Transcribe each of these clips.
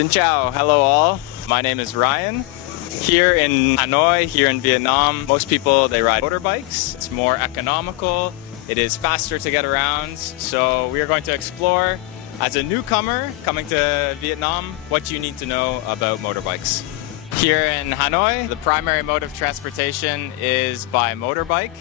Xin chào, hello all. My name is Ryan. Here in Hanoi, here in Vietnam, most people, they ride motorbikes. It's more economical. It is faster to get around. So we are going to explore, as a newcomer coming to Vietnam, what you need to know about motorbikes. Here in Hanoi, the primary mode of transportation is by motorbike.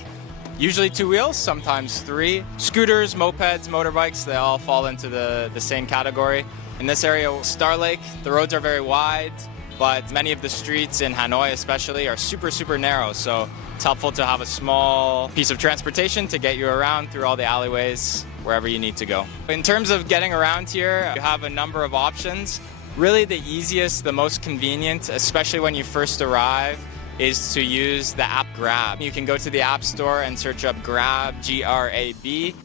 Usually 2 wheels, sometimes 3. Scooters, mopeds, motorbikes, they all fall into the same category. In this area, Star Lake, the roads are very wide, but many of the streets in Hanoi especially are super narrow, so it's helpful to have a small piece of transportation to get you around through all the alleyways, wherever you need to go. In terms of getting around here, you have a number of options. Really the easiest, the most convenient, especially when you first arrive, is to use the app Grab. You can go to the App Store and search up Grab, G-R-A-B.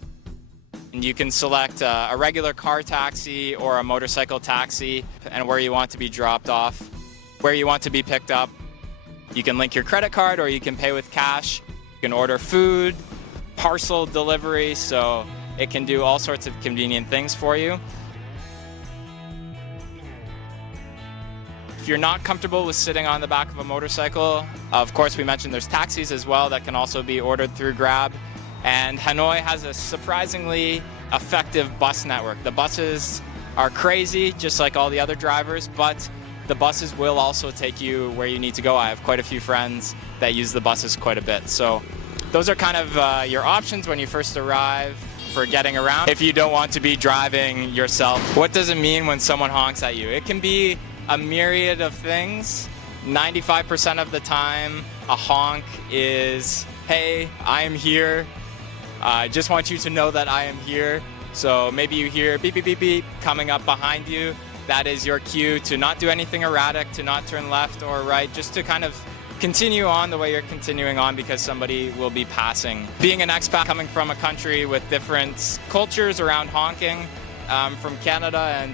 And you can select a regular car taxi or a motorcycle taxi and where you want to be dropped off, where you want to be picked up. You can link your credit card or you can pay with cash. You can order food, parcel delivery, so it can do all sorts of convenient things for you. If you're not comfortable with sitting on the back of a motorcycle, of course we mentioned there's taxis as well that can also be ordered through Grab. And Hanoi has a surprisingly effective bus network. The buses are crazy, just like all the other drivers, but the buses will also take you where you need to go. I have quite a few friends that use the buses quite a bit. So those are kind of your options when you first arrive for getting around. If you don't want to be driving yourself, what does it mean when someone honks at you? It can be a myriad of things. 95% of the time, a honk is, hey, I am here. I just want you to know that I am here. So maybe you hear beep, beep, beep, beep coming up behind you. That is your cue to not do anything erratic, to not turn left or right, just to kind of continue on the way you're continuing on because somebody will be passing. Being an expat coming from a country with different cultures around honking, from Canada, and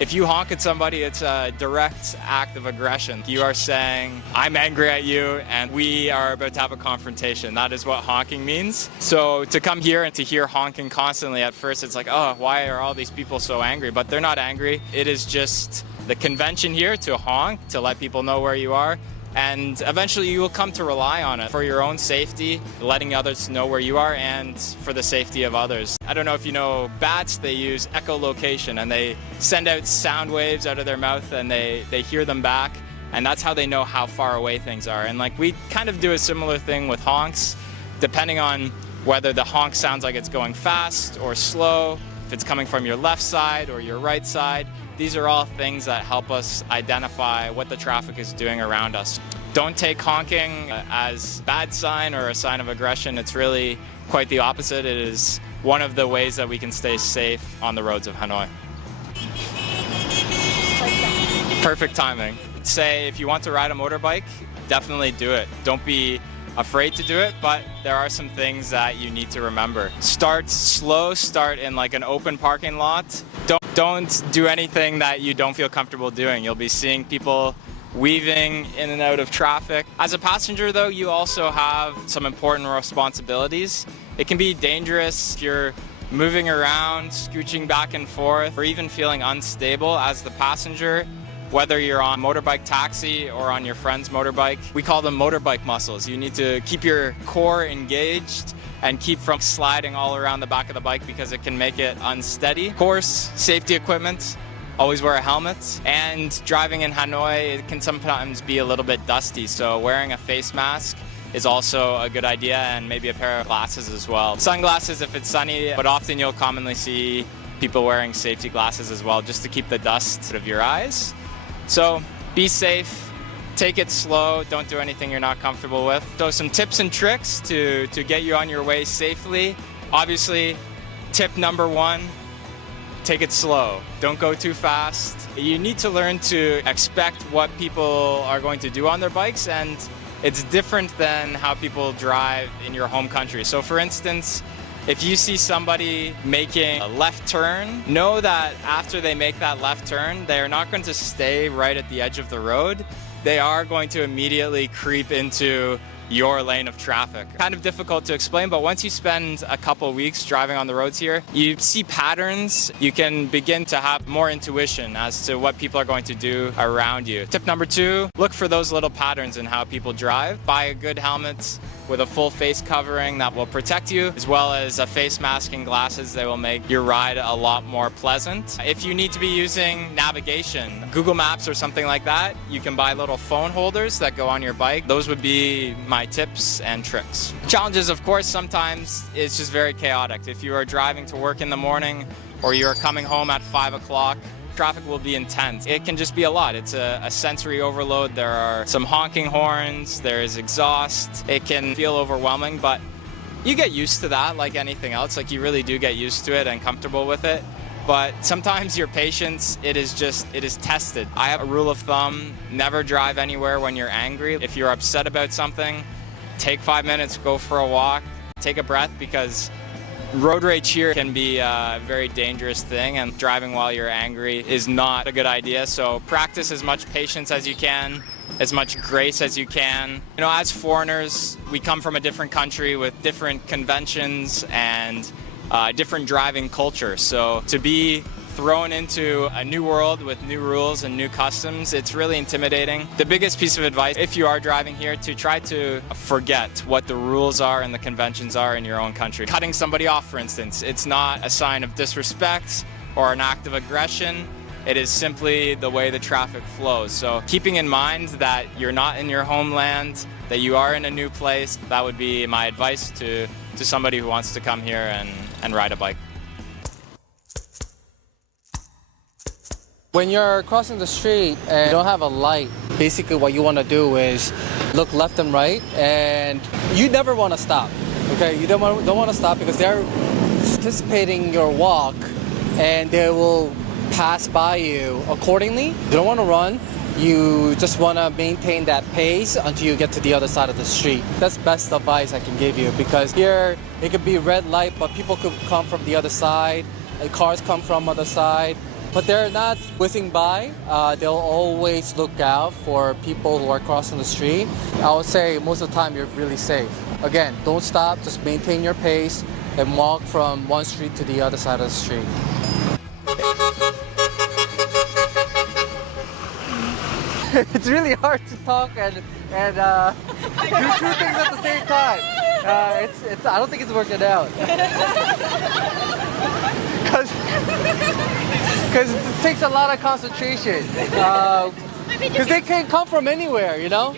if you honk at somebody, it's a direct act of aggression. You are saying, I'm angry at you and we are about to have a confrontation. That is what honking means. So to come here and to hear honking constantly, at first it's like, oh, why are all these people so angry? But they're not angry. It is just the convention here to honk, to let people know where you are. And eventually you will come to rely on it for your own safety, letting others know where you are, and for the safety of others. I don't know if you know bats, they use echolocation and they send out sound waves out of their mouth and they hear them back, and that's how they know how far away things are. And like we kind of do a similar thing with honks, depending on whether the honk sounds like it's going fast or slow, if it's coming from your left side or your right side. These are all things that help us identify what the traffic is doing around us. Don't take honking as a bad sign or a sign of aggression. It's really quite the opposite. It is one of the ways that we can stay safe on the roads of Hanoi. Perfect timing. Say if you want to ride a motorbike, definitely do it. Don't be afraid to do it, but there are some things that you need to remember. Start slow, start in like an open parking lot. Don't do anything that you don't feel comfortable doing. You'll be seeing people weaving in and out of traffic. As a passenger though, you also have some important responsibilities. It can be dangerous if you're moving around, scooching back and forth, or even feeling unstable as the passenger. Whether you're on motorbike taxi or on your friend's motorbike, we call them motorbike muscles. You need to keep your core engaged and keep from sliding all around the back of the bike because it can make it unsteady. Of course, safety equipment, always wear a helmet. And driving in Hanoi, it can sometimes be a little bit dusty, so wearing a face mask is also a good idea, and maybe a pair of glasses as well. Sunglasses if it's sunny, but often you'll commonly see people wearing safety glasses as well, just to keep the dust out of your eyes. So be safe, take it slow, don't do anything you're not comfortable with. So some tips and tricks to get you on your way safely. Obviously, tip number 1, take it slow. Don't go too fast. You need to learn to expect what people are going to do on their bikes, and it's different than how people drive in your home country. So for instance, if you see somebody making a left turn, know that after they make that left turn, they're not going to stay right at the edge of the road. They are going to immediately creep into your lane of traffic. Kind of difficult to explain, but once you spend a couple weeks driving on the roads here, you see patterns. You can begin to have more intuition as to what people are going to do around you. Tip number 2, look for those little patterns in how people drive. Buy a good helmet with a full face covering that will protect you, as well as a face mask and glasses that will make your ride a lot more pleasant. If you need to be using navigation, Google Maps or something like that, you can buy little phone holders that go on your bike. Those would be my tips and tricks. Challenges, of course, sometimes it's just very chaotic. If you are driving to work in the morning or you're coming home at 5 o'clock, traffic will be intense. It can just be a lot. It's a sensory overload. There are some honking horns, there is exhaust. It can feel overwhelming, but you get used to that like anything else. Like, you really do get used to it and comfortable with it. But sometimes your patience, it is tested. I have a rule of thumb: never drive anywhere when you're angry. If you're upset about something, take 5 minutes, go for a walk, take a breath, because road rage here can be a very dangerous thing, and driving while you're angry is not a good idea. So practice as much patience as you can, as much grace as you can. You know, as foreigners, we come from a different country with different conventions and different driving culture. So to be thrown into a new world with new rules and new customs, it's really intimidating. The biggest piece of advice, if you are driving here, to try to forget what the rules are and the conventions are in your own country. Cutting somebody off, for instance, it's not a sign of disrespect or an act of aggression. It is simply the way the traffic flows. So keeping in mind that you're not in your homeland, that you are in a new place, that would be my advice to somebody who wants to come here and ride a bike. When you're crossing the street and you don't have a light, basically what you want to do is look left and right, and you never want to stop. Okay, you don't want to stop because they're anticipating your walk and they will pass by you accordingly. You don't want to run. You just want to maintain that pace until you get to the other side of the street. That's best advice I can give you, because here it could be red light, but people could come from the other side, and cars come from other side. But they're not whizzing by. They'll always look out for people who are crossing the street. I would say most of the time you're really safe. Again, don't stop, just maintain your pace and walk from one street to the other side of the street. It's really hard to talk and do two things at the same time. I don't think it's working out. Because it takes a lot of concentration. Because they can come from anywhere, you know?